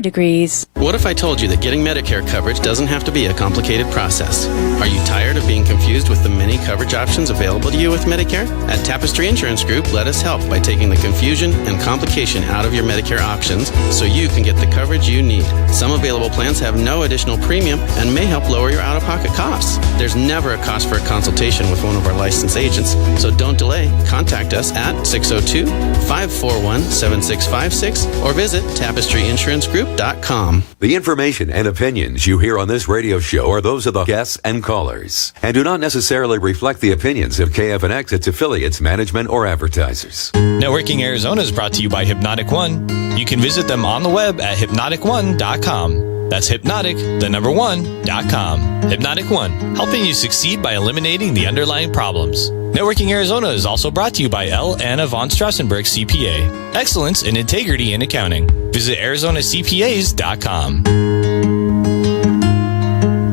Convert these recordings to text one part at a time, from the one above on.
degrees. What if I told you that getting Medicare coverage doesn't have to be a complicated process? Are you tired of being confused with the many coverage options available to you with Medicare? At Tapestry Insurance Group, let us help by taking the confusion and complication out of your Medicare options so you can get the coverage you need. Some available plans have no additional premium and may help lower your out-of-pocket costs. There's never a cost for a consultation with one of our licensed agents, so don't delay. Contact us at 602-541-7656 or visit tapestryinsuranceGroup.com. The information and opinions you hear on this radio show are those of the guests and callers and do not necessarily reflect the opinions of KFNX, its affiliates, management, or advertisers. Networking Arizona is brought to you by Hypnotic One. You can visit them on the web at hypnotic1.com. That's hypnotic1.com. Hypnotic One, helping you succeed by eliminating the underlying problems. Networking Arizona is also brought to you by L. Anna von Strassenberg CPA. Excellence in integrity in accounting. Visit ArizonaCPAs.com.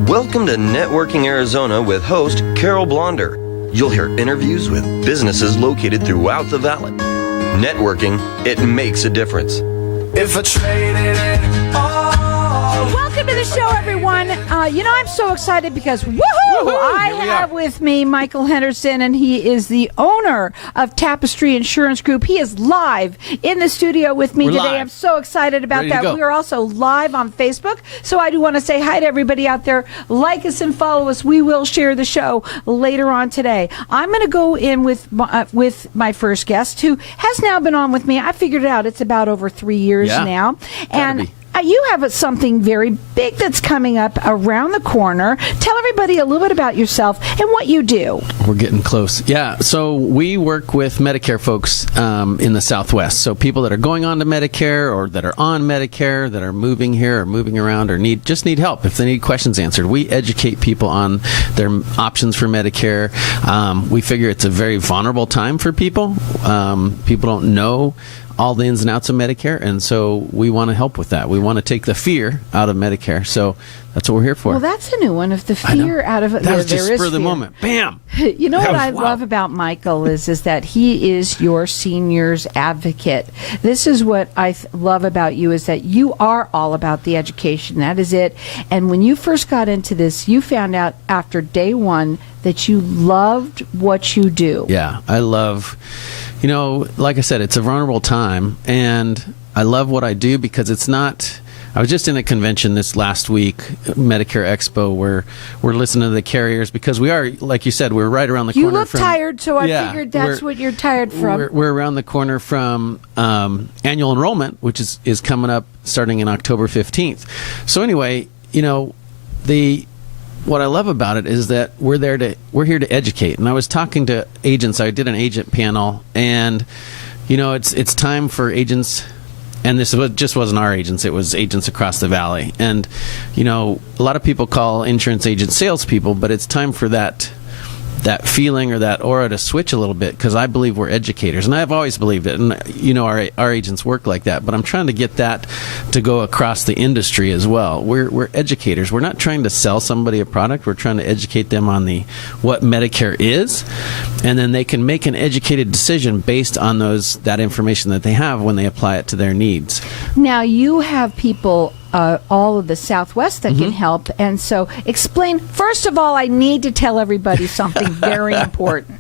Welcome to Networking Arizona with host Carol Blonder. You'll hear interviews with businesses located throughout the valley. Networking, it makes a difference. If I traded it all. Welcome to the show, everyone. I'm so excited because, woohoo! I have with me Michael Henderson, and he is the owner of Tapestry Insurance Group. He is live in the studio with me today. I'm so excited about that. We are also live on Facebook, so I do want to say hi to everybody out there. Like us and follow us. We will share the show later on today. I'm going to go in with my first guest, who has now been on with me. I figured it out. It's about over 3 years now. And you have something very big that's coming up around the corner. Tell everybody a little bit about yourself and what you do. We're getting close. Yeah, so we work with Medicare folks in the Southwest. So people that are going on to Medicare or that are on Medicare, that are moving here or moving around or just need help. If they need questions answered, we educate people on their options for Medicare. We figure it's a very vulnerable time for people. People don't know all the ins and outs of Medicare, and so we want to help with that. We want to take the fear out of Medicare, so that's what we're here for. Well, that's a new one, of the fear out of it. That was just spur of the moment. Bam! You know what I love about Michael is that he is your seniors advocate. This is what I love about you, is that you are all about the education. That is it. And when you first got into this, you found out after day one that you loved what you do. Yeah, I love... like I said, it's a vulnerable time, and I love what I do because it's not... I was just in a convention this last week, Medicare Expo, where we're listening to the carriers because we are, like you said, we're right around the corner from... You look tired, so I figured that's what you're tired from. We're around the corner from annual enrollment, which is coming up starting in October 15th. So anyway, what I love about it is that we're here to educate. And I was talking to agents. I did an agent panel, and it's time for agents. And this just wasn't our agents; it was agents across the valley. And a lot of people call insurance agents salespeople, but it's time for that feeling or that aura to switch a little bit, because I believe we're educators, and I've always believed it, and our agents work like that, but I'm trying to get that to go across the industry as well. We're educators. We're not trying to sell somebody a product. We're trying to educate them on what Medicare is, and then they can make an educated decision based on that information that they have when they apply it to their needs. Now, you have people all of the Southwest that can help. And so explain, first of all, I need to tell everybody something very important.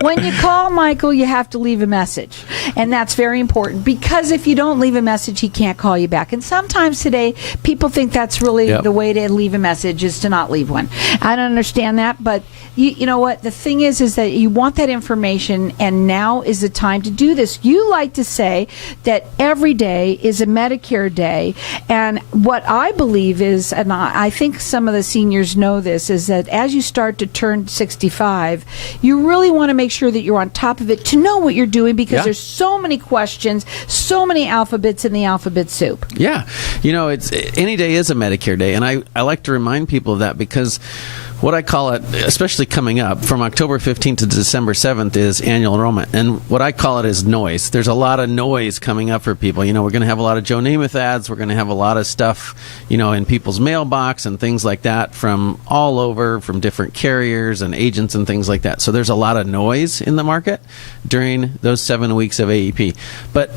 When you call Michael, you have to leave a message. And that's very important, because if you don't leave a message, he can't call you back. And sometimes today, people think that's really the way to leave a message, is to not leave one. I don't understand that, but you know what? The thing is that you want that information, and now is the time to do this. You like to say that every day is a Medicare day, and what I believe is, and I think some of the seniors know this, is that as you start to turn 65, you really want to make sure that you're on top of it to know what you're doing, because there's so many questions, so many alphabets in the alphabet soup. Yeah. It's any day is a Medicare day, and I like to remind people of that, because what I call it, especially coming up from October 15th to December 7th, is annual enrollment. And what I call it is noise. There's a lot of noise coming up for people. We're going to have a lot of Joe Namath ads. We're going to have a lot of stuff, in people's mailbox and things like that from all over, from different carriers and agents and things like that. So there's a lot of noise in the market during those 7 weeks of AEP. But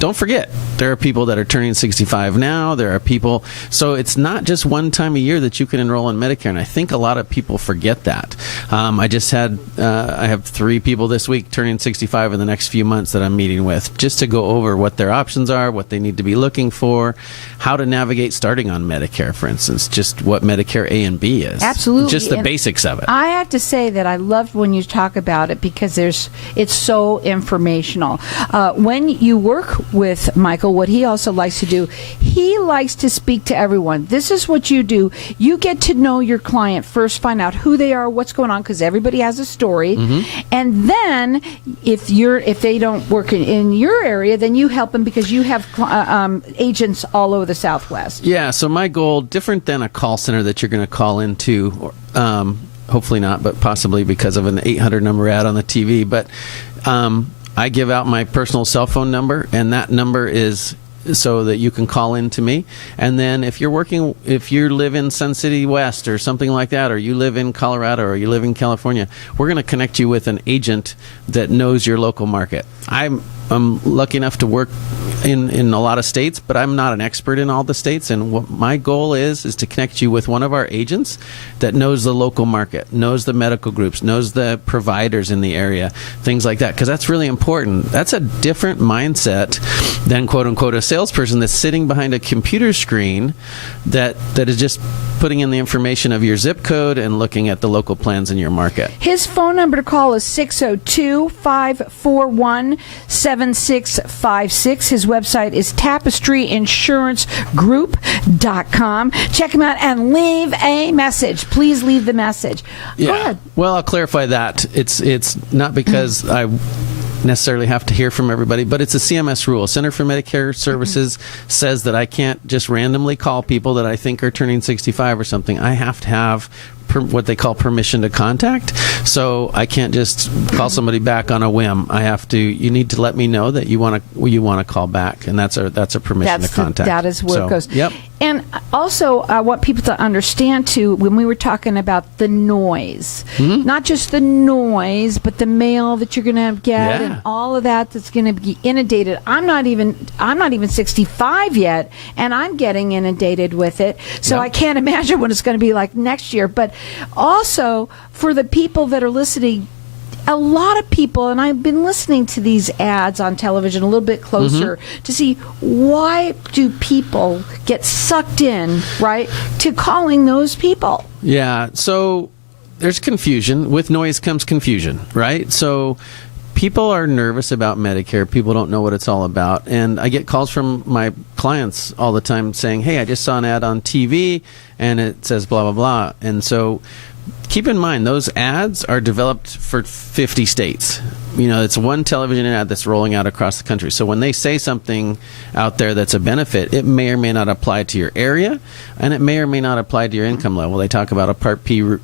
don't forget, there are people that are turning 65 now. There are people, so it's not just one time a year that you can enroll in Medicare, and I think a lot of people forget that. I have 3 people this week turning 65 in the next few months that I'm meeting with, just to go over what their options are, what they need to be looking for, how to navigate starting on Medicare, for instance, just what Medicare A and B is. Absolutely. Just the And basics of it. I have to say that I loved when you talk about it because it's so informational. When you work with Michael, what he also likes to do, he likes to speak to everyone. This is what you do. You get to know your client first, find out who they are, what's going on, because everybody has a story. And then if they don't work in your area, then you help them because you have agents all over the Southwest. Yeah, so my goal, different than a call center that you're going to call into, hopefully not, but possibly because of an 800 number ad on the TV, but I give out my personal cell phone number, and that number is so that you can call in to me. And then if you live in Sun City West or something like that, or you live in Colorado or you live in California, we're going to connect you with an agent that knows your local market. I'm lucky enough to work in a lot of states, but I'm not an expert in all the states. And what my goal is to connect you with one of our agents that knows the local market, knows the medical groups, knows the providers in the area, things like that. Because that's really important. That's a different mindset than, quote unquote, a salesperson that's sitting behind a computer screen that is just putting in the information of your zip code and looking at the local plans in your market. His phone number to call is 602-541-7656. His website is tapestryinsuranceGroup.com. Check him out and leave a message. Please leave the message. Go ahead. Well, I'll clarify that. It's not because I necessarily have to hear from everybody, but it's a CMS rule. Center for Medicare Services says that I can't just randomly call people that I think are turning 65 or something. I have to have what they call permission to contact. So I can't just call somebody back on a whim. You need to let me know that you want to call back, and that's a permission to contact. That is where it goes. Yep. And also, I want people to understand too, when we were talking about the noise, not just the noise, but the mail that you're going to get and all of that's going to be inundated. I'm not even 65 yet, and I'm getting inundated with it. So I can't imagine what it's going to be like next year. But also, for the people that are listening, a lot of people, and I've been listening to these ads on television a little bit closer to see why do people get sucked in, right, to calling those people. Yeah, so there's confusion. With noise comes confusion, right? So people are nervous about Medicare. People don't know what it's all about. And I get calls from my clients all the time saying, hey, I just saw an ad on TV and it says blah, blah, blah. And so keep in mind, those ads are developed for 50 states. It's one television ad that's rolling out across the country. So when they say something out there that's a benefit, it may or may not apply to your area, and it may or may not apply to your income level. They talk about a Part B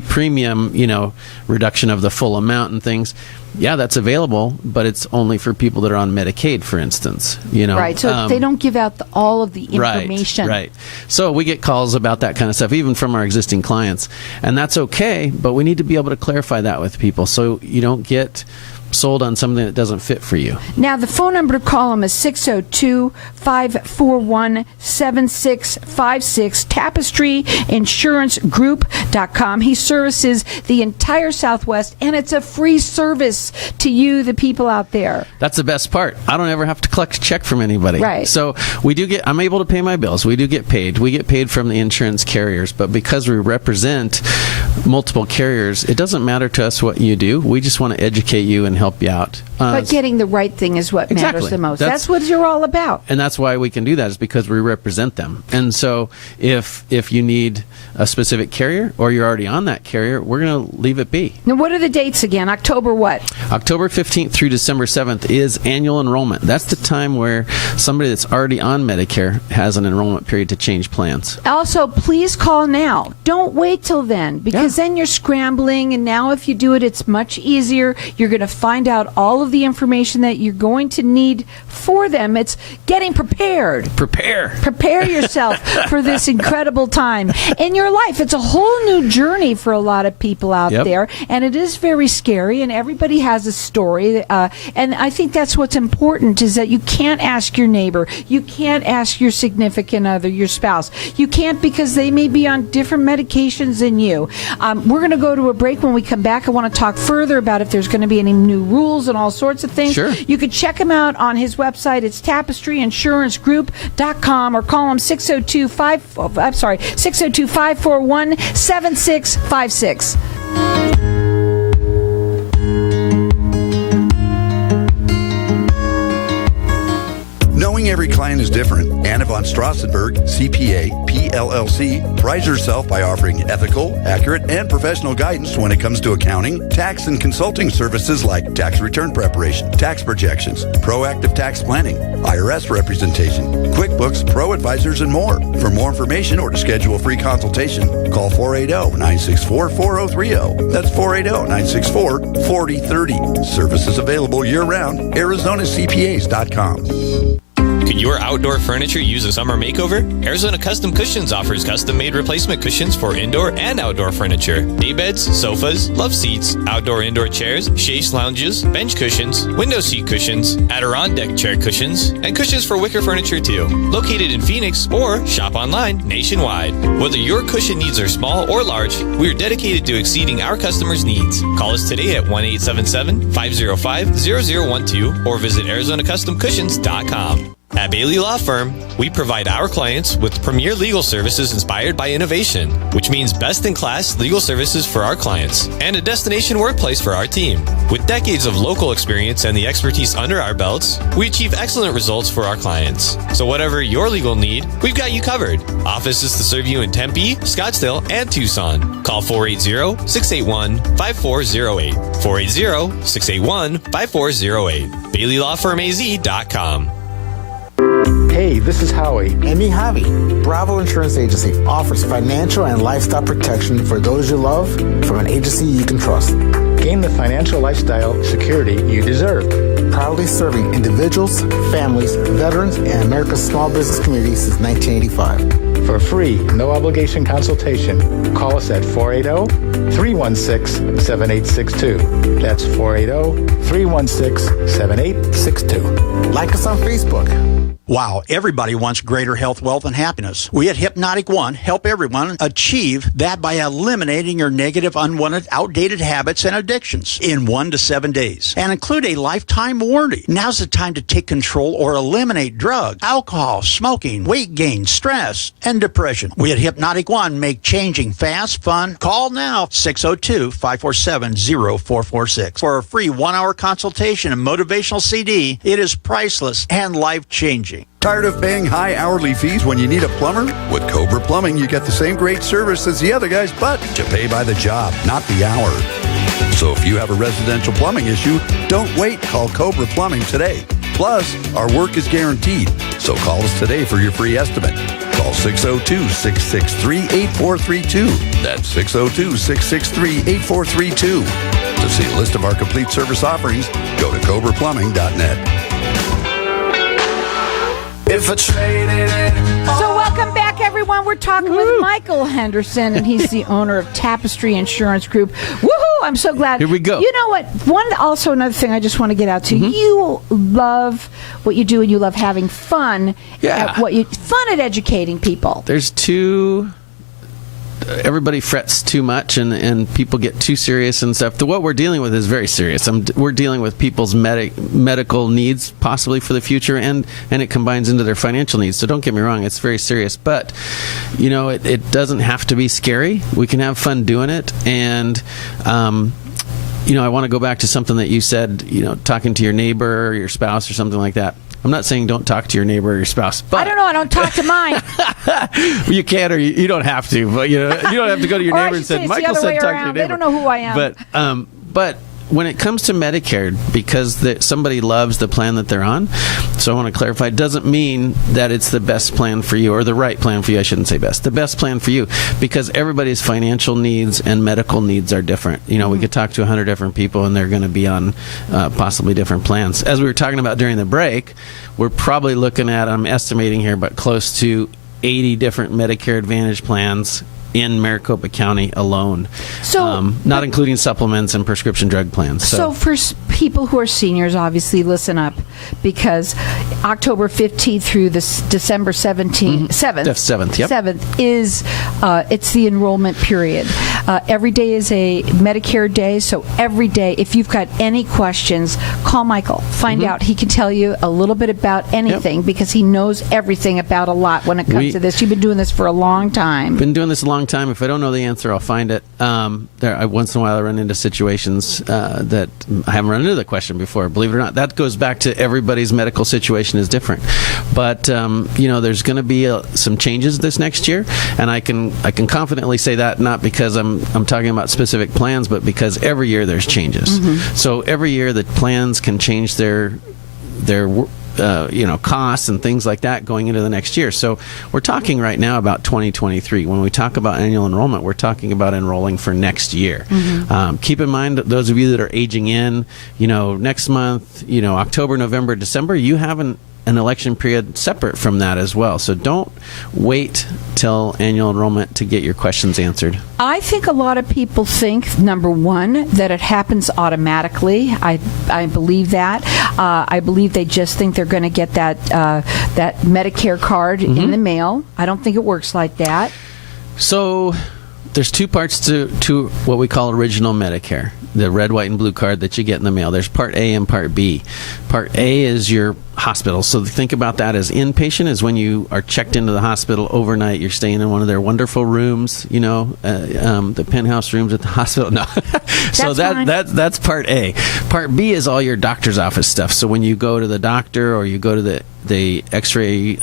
premium, reduction of the full amount and things. Yeah, that's available, but it's only for people that are on Medicaid, for instance. Right, so they don't give out all of the information. Right. So we get calls about that kind of stuff, even from our existing clients. And that's okay, but we need to be able to clarify that with people so you don't get sold on something that doesn't fit for you. Now, the phone number to call him is 602-541-7656, tapestryinsuranceGroup.com. He services the entire Southwest, and it's a free service to you, the people out there. That's the best part. I don't ever have to collect a check from anybody. Right. So I'm able to pay my bills. We do get paid. We get paid from the insurance carriers, but because we represent multiple carriers, it doesn't matter to us what you do. We just want to educate you and help you out. But getting the right thing is what matters the most. That's what you're all about. And that's why we can do that, is because we represent them. And so if you need a specific carrier or you're already on that carrier, we're going to leave it be. Now, what are the dates again? October what? October 15th through December 7th is annual enrollment. That's the time where somebody that's already on Medicare has an enrollment period to change plans. Also, please call now. Don't wait till then, because then you're scrambling, and now if you do it, it's much easier. You're going to find out all of of the information that you're going to need for them. It's getting prepared. Prepare yourself for this incredible time in your life. It's a whole new journey for a lot of people out there, and it is very scary, and everybody has a story. And I think that's what's important, is that you can't ask your neighbor. You can't ask your significant other, your spouse. You can't, because they may be on different medications than you. We're going to go to a break. When we come back, I want to talk further about if there's going to be any new rules and all sorts of things. Sure. You can check him out on his website. It's tapestryinsuranceGroup.com, or call him 602-541-7656. Knowing every client is different, Anna von Strassenberg, CPA, PLLC, prides herself by offering ethical, accurate, and professional guidance when it comes to accounting, tax, and consulting services like tax return preparation, tax projections, proactive tax planning, IRS representation, QuickBooks, Pro Advisors, and more. For more information or to schedule a free consultation, call 480-964-4030. That's 480-964-4030. Services available year-round. ArizonaCPAs.com. Could your outdoor furniture use a summer makeover? Arizona Custom Cushions offers custom-made replacement cushions for indoor and outdoor furniture. Daybeds, sofas, love seats, outdoor-indoor chairs, chaise lounges, bench cushions, window seat cushions, Adirondack chair cushions, and cushions for wicker furniture too. Located in Phoenix, or shop online nationwide. Whether your cushion needs are small or large, we are dedicated to exceeding our customers' needs. Call us today at 1-877-505-0012 or visit ArizonaCustomCushions.com. At Bailey Law Firm, we provide our clients with premier legal services inspired by innovation, which means best-in-class legal services for our clients and a destination workplace for our team. With decades of local experience and the expertise under our belts, we achieve excellent results for our clients. So whatever your legal need, we've got you covered. Offices to serve you in Tempe, Scottsdale, and Tucson. Call 480-681-5408. 480-681-5408. BaileyLawFirmAZ.com. Hey, this is Howie. And me, Javi. Bravo Insurance Agency offers financial and lifestyle protection for those you love from an agency you can trust. Gain the financial lifestyle security you deserve. Proudly serving individuals, families, veterans, and America's small business community since 1985. For a free, no-obligation consultation, call us at 480-316-7862. That's 480-316-7862. Like us on Facebook. Wow, everybody wants greater health, wealth, and happiness. We at Hypnotic One help everyone achieve that by eliminating your negative, unwanted, outdated habits and addictions in 1 to 7 days and include a lifetime warranty. Now's the time to take control or eliminate drugs, alcohol, smoking, weight gain, stress, and depression. We at Hypnotic One make changing fast, fun. Call now, 602-547-0446 for a free 1-hour consultation and motivational CD. It is priceless and life-changing. Tired of paying high hourly fees when you need a plumber? With Cobra Plumbing, you get the same great service as the other guys, but you pay by the job, not the hour. So if you have a residential plumbing issue, don't wait. Call Cobra Plumbing today. Plus, our work is guaranteed. So call us today for your free estimate. Call 602-663-8432. That's 602-663-8432. To see a list of our complete service offerings, go to CobraPlumbing.net. If I traded it. So welcome back, everyone. We're talking with Michael Henderson, and he's the owner of Tapestry Insurance Group. Woohoo! I'm so glad. Here we go. You know what? Another thing I just want to get out to. You love what you do, and you love having fun. Yeah. Fun at educating people. There's everybody frets too much and people get too serious and stuff. What we're dealing with is very serious. We're dealing with people's medical needs possibly for the future, and it combines into their financial needs. So don't get me wrong, it's very serious. But, it doesn't have to be scary. We can have fun doing it. And, I want to go back to something that you said, talking to your neighbor or your spouse or something like that. I'm not saying don't talk to your neighbor or your spouse. But I don't know. I don't talk to mine. You can, or you don't have to. But you don't have to go to your neighbor and say, "Michael said talk to your neighbor." They don't know who I am. But when it comes to Medicare, because somebody loves the plan that they're on, so I want to clarify, it doesn't mean that it's the best plan for you, or the right plan for you. I shouldn't say best. The best plan for you, because everybody's financial needs and medical needs are different. You know, we could talk to 100 different people, and they're going to be on possibly different plans. As we were talking about during the break, we're probably looking at, I'm estimating here, but close to 80 different Medicare Advantage plans in Maricopa County alone, so not including supplements and prescription drug plans. So for people who are seniors, obviously listen up, because October 15th through this December 7th is it's the enrollment period. Every day is a Medicare day, so every day, if you've got any questions, call Michael. Find out. He can tell you a little bit about anything, because he knows everything about a lot when it comes to this. You've been doing this for a long time. Been doing this a long time. If I don't know the answer, I'll find it. Once in a while I run into situations that I haven't run into the question before. Believe it or not, that goes back to everybody's medical situation is different. But there's going to be some changes this next year, and I can confidently say that, not because I'm talking about specific plans, but because every year there's changes. So every year the plans can change their costs and things like that going into the next year. So we're talking right now about 2023. When we talk about annual enrollment, we're talking about enrolling for next year. Keep in mind that those of you that are aging in, next month, October, November, December, you have an election period separate from that as well. So don't wait till annual enrollment to get your questions answered. I think a lot of people think, number one, that it happens automatically. I believe that. I believe they just think they're going to get that Medicare card in the mail. I don't think it works like that. So there's two parts to what we call original Medicare, the red, white, and blue card that you get in the mail. There's Part A and Part B. Part A is your hospital. So think about that as inpatient, is when you are checked into the hospital overnight. You're staying in one of their wonderful rooms, the penthouse rooms at the hospital. No. So that's Part A. Part B is all your doctor's office stuff. So when you go to the doctor, or you go to the X-ray,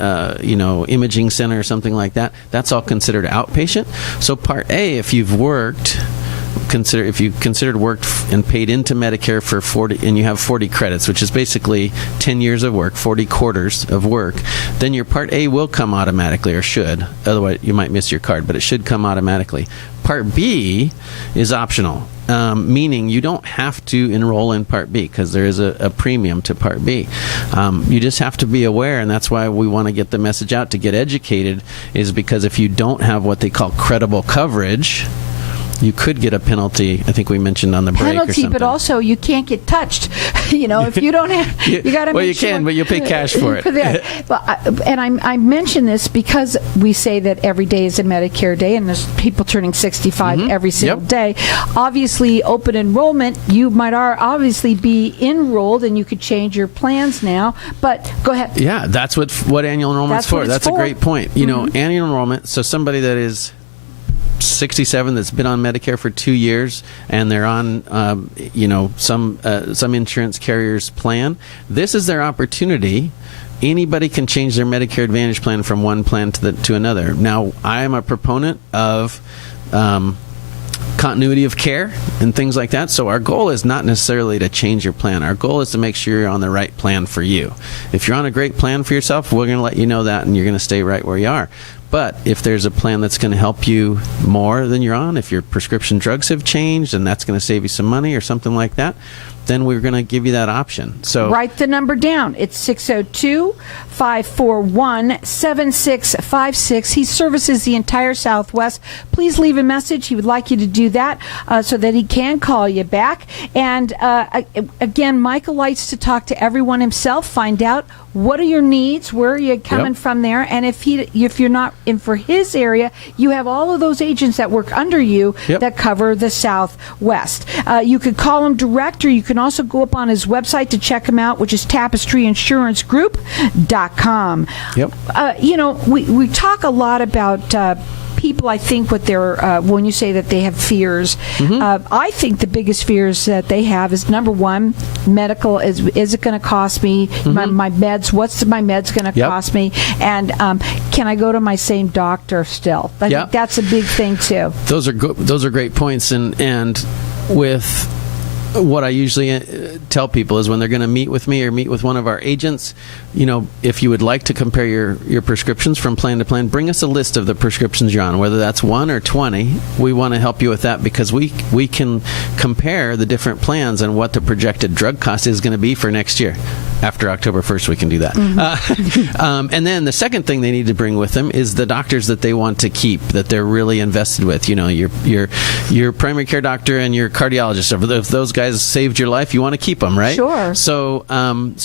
imaging center or something like that, that's all considered outpatient. So Part A, if you've worked and paid into Medicare for 40, and you have 40 credits, which is basically 10 years of work, 40 quarters of work, then your Part A will come automatically, or should. Otherwise, you might miss your card, but it should come automatically. Part B is optional, meaning you don't have to enroll in Part B, because there is a premium to Part B. You just have to be aware, and that's why we want to get the message out to get educated, is because if you don't have what they call credible coverage, you could get a penalty. I think we mentioned on the break or something. But also you can't get touched. If you don't have, you got to. Well, you can, but you'll pay cash for it. I mention this because we say that every day is a Medicare day, and there's people turning 65 every single day. Obviously, open enrollment, you might obviously be enrolled, and you could change your plans now. But go ahead. Yeah, that's what annual enrollment's for. That's a great point. Annual enrollment. So somebody that is 67 that's been on Medicare for 2 years, and they're on some insurance carrier's plan, this is their opportunity. Anybody can change their Medicare Advantage plan from one plan to another. Now, I am a proponent of continuity of care and things like that. So our goal is not necessarily to change your plan. Our goal is to make sure you're on the right plan for you. If you're on a great plan for yourself, we're going to let you know that, and you're going to stay right where you are. But if there's a plan that's going to help you more than you're on, if your prescription drugs have changed and that's going to save you some money or something like that, then we're going to give you that option. So write the number down. It's 602-541-7656. He services the entire Southwest. Please leave a message. He would like you to do that so that he can call you back. And again, Michael likes to talk to everyone himself, find out what are your needs, where are you coming from there, and if you're not in for his area, you have all of those agents that work under you that cover the Southwest. You could call him direct, or you can also go up on his website to check him out, which is TapestryInsuranceGroup.com. We talk a lot about people, I think, what they're when you say that they have fears, I think the biggest fears that they have is, number one, medical. Is it going to cost me my meds? What's my meds going to cost me? And can I go to my same doctor still? I think that's a big thing too. Those are great points, and with what I usually tell people is when they're going to meet with me or meet with one of our agents, if you would like to compare your prescriptions from plan to plan, bring us a list of the prescriptions you're on, whether that's 1 or 20. We want to help you with that because we can compare the different plans and what the projected drug cost is going to be for next year. After October 1st, we can do that. Mm-hmm. And then the second thing they need to bring with them is the doctors that they want to keep, that they're really invested with. Your primary care doctor and your cardiologist. If those guys saved your life, you want to keep them, right? Sure. So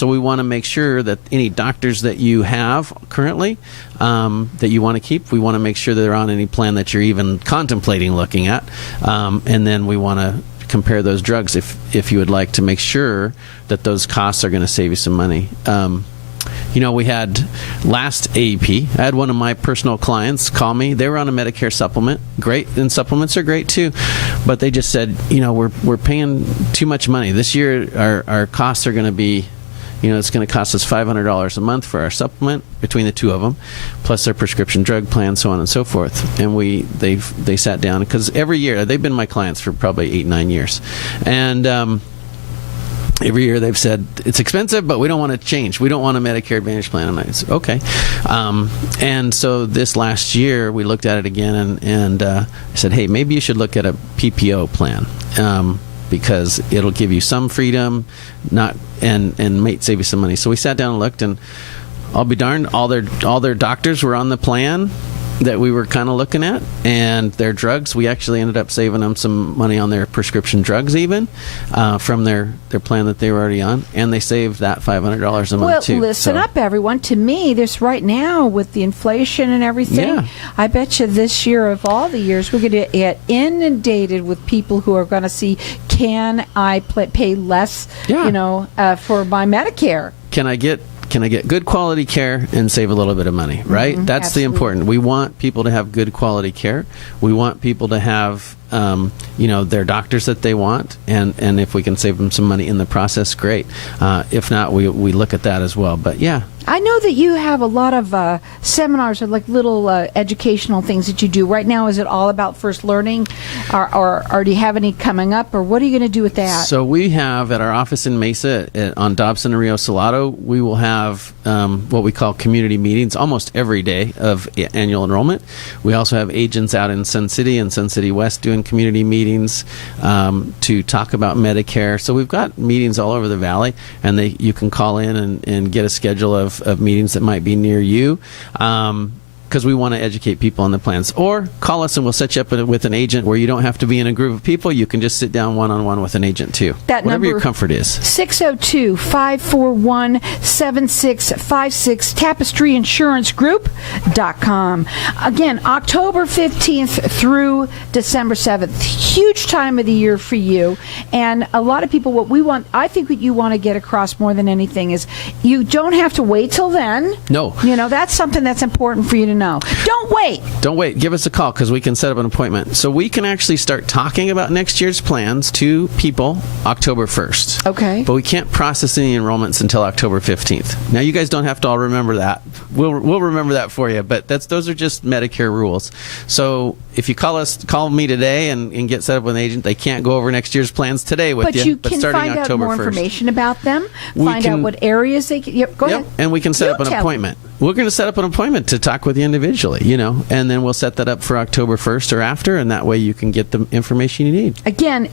we want to make sure that any doctors that you have currently that you want to keep, we want to make sure that they're on any plan that you're even contemplating looking at. And then we want to compare those drugs if you would like to make sure that those costs are going to save you some money. We had last AEP, I had one of my personal clients call me. They were on a Medicare supplement. Great, and supplements are great too. But they just said, we're paying too much money. This year our costs are going to be, it's going to cost us $500 a month for our supplement between the two of them, plus their prescription drug plan, so on and so forth. And they sat down, because every year, they've been my clients for probably 8-9 years. And every year they've said, it's expensive, but we don't want to change. We don't want a Medicare Advantage plan. And I said, okay. And so this last year, we looked at it again, and I said, hey, maybe you should look at a PPO plan. Because it'll give you some freedom, and might save you some money. So we sat down and looked, and I'll be darned, all their doctors were on the plan that we were kind of looking at, and their drugs, we actually ended up saving them some money on their prescription drugs even from their plan that they were already on, and they saved that $500 a month too. Well, listen up, everyone. To me, this right now with the inflation and everything, I bet you this year of all the years, we're going to get inundated with people who are going to see, can I pay less, for my Medicare? Can I get good quality care and save a little bit of money, right? Mm-hmm, that's absolutely the important. We want people to have good quality care. We want people to have, their doctors that they want, and if we can save them some money in the process, great. If not, we look at that as well. But yeah. I know that you have a lot of seminars or like little educational things that you do. Right now, is it all about first learning, or do you have any coming up, or what are you going to do with that? So we have at our office in Mesa on Dobson and Rio Salado, we will have what we call community meetings almost every day of annual enrollment. We also have agents out in Sun City and Sun City West doing community meetings to talk about Medicare. So we've got meetings all over the valley, and you can call in and get a schedule of meetings that might be near you. Because we want to educate people on the plans. Or call us and we'll set you up with an agent where you don't have to be in a group of people. You can just sit down one-on-one with an agent too. Whatever your comfort is. 602-541-7656, TapestryInsuranceGroup.com. Again, October 15th through December 7th. Huge time of the year for you. And a lot of people, I think what you want to get across more than anything is you don't have to wait till then. No. That's something that's important for you to know. Don't wait. Give us a call because we can set up an appointment. So we can actually start talking about next year's plans to people October 1st. Okay. But we can't process any enrollments until October 15th. Now, you guys don't have to all remember that. We'll remember that for you, but those are just Medicare rules. So if you call me today and get set up with an agent, they can't go over next year's plans today with you. But you can find out more information about them, find out what areas they can... Go ahead. And we can set up an appointment. We're going to set up an appointment to talk with you individually, and then we'll set that up for October 1st or after, and that way you can get the information you need. Again,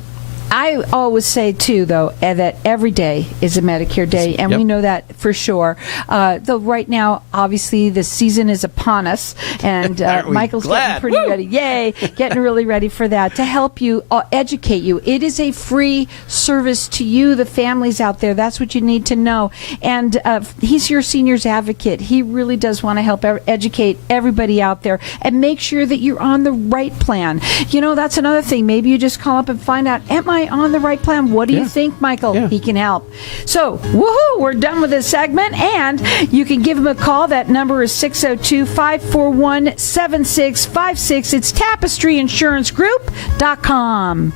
I always say, too, though, that every day is a Medicare day, and we know that for sure. Though right now, obviously, the season is upon us, and Michael's getting pretty ready. Yay! Getting really ready for that to help you, educate you. It is a free service to you, the families out there. That's what you need to know. And he's your seniors advocate. He really does want to help educate everybody out there and make sure that you're on the right plan. That's another thing. Maybe you just call up and find out, am I on the right plan? What do you think, Michael? Yeah. He can help. So, woohoo! We're done with this segment, and you can give him a call. That number is 602-541-7656. It's TapestryInsuranceGroup.com.